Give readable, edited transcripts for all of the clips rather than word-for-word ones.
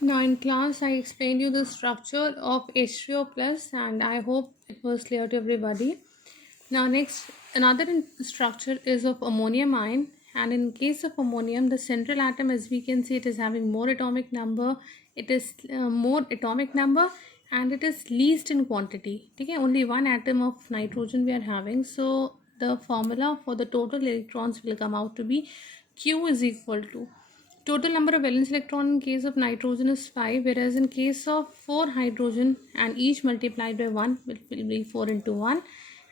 Now in class I explained you the structure of H3O plus and I hope it was clear to everybody. Now next another structure is of ammonium ion, and in case of ammonium the central atom, as we can see, it is having more atomic number, and it is least in quantity. Okay, only one atom of nitrogen we are having, so the formula for the total electrons will come out to be Q is equal to total number of valence electron in case of nitrogen is 5, whereas in case of 4 hydrogen and each multiplied by 1 will be 4 into 1,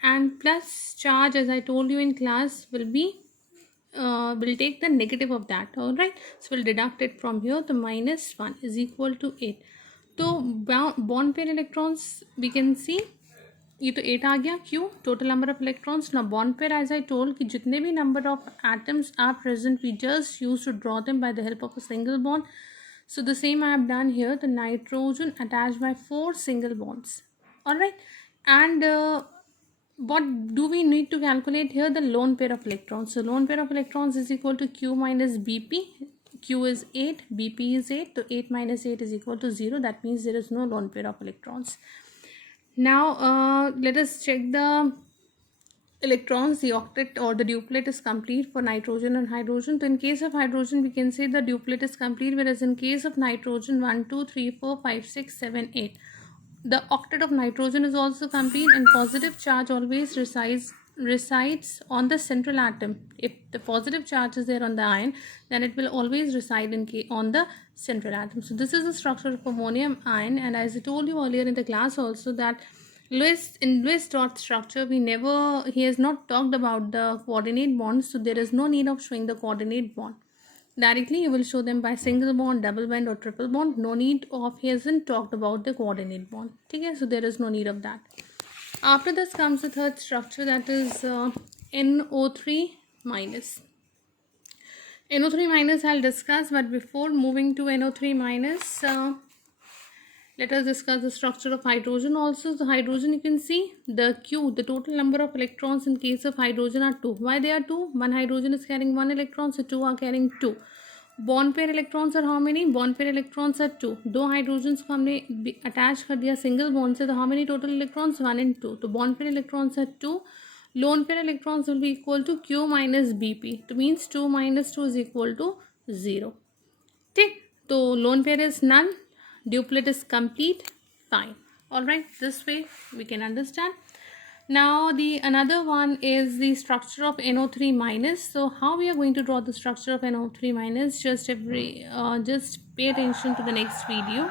and plus charge, as I told you in class, will take the negative of that. All right, so we'll deduct it from here. The minus 1 is equal to 8. So bond pair electrons we can see, ये तो 8 आ गया. Q total number of electrons. Now bond pair, as I told कि जितने भी number of atoms are present, we just used to draw them by the help of a single bond. So the same I have done here. The nitrogen attached by 4 single bonds. All right, and what do we need to calculate here? The lone pair of electrons. So lone pair of electrons is equal to Q minus Bp. Q is 8, Bp is 8, so 8 minus 8 is equal to 0. That means there is no lone pair of electrons. Now let us check the electrons. The octet or the duplet is complete for nitrogen and hydrogen. So in case of hydrogen we can say the duplet is complete, whereas in case of nitrogen 1 2 3 4 5 6 7 8, the octet of nitrogen is also complete, and positive charge always resides on the central atom. If the positive charge is there on the ion, then it will always reside on the central atom. So this is the structure of ammonium ion, and as I told you earlier in the class also that Lewis dot structure, he has not talked about the coordinate bonds, so there is no need of showing the coordinate bond. Directly you will show them by single bond, double bond or triple bond. No need of, he hasn't talked about the coordinate bond. Okay, so there is no need of that. After this comes the third structure, that is NO3 minus. NO3 minus I'll discuss, but before moving to NO3 minus, let us discuss the structure of hydrogen also. So hydrogen, you can see the Q, the total number of electrons in case of hydrogen are 2. Why they are 2? One hydrogen is carrying 1 electron, so 2 are carrying 2. Bond pair electrons are how many? Bond pair electrons are 2. दो hydrogens को हमने attach कर दिया single bond से, तो how many total electrons? 1 and 2. तो bond pair electrons are 2. Lone pair electrons will be equal to Q minus Bp. तो means 2 minus 2 is equal to 0. ठीक, तो lone pair is none. Duplet is complete. Fine. All right, this way we can understand. Now the another one is the structure of NO3 minus. So how we are going to draw the structure of NO3 minus? Just pay attention to the next video.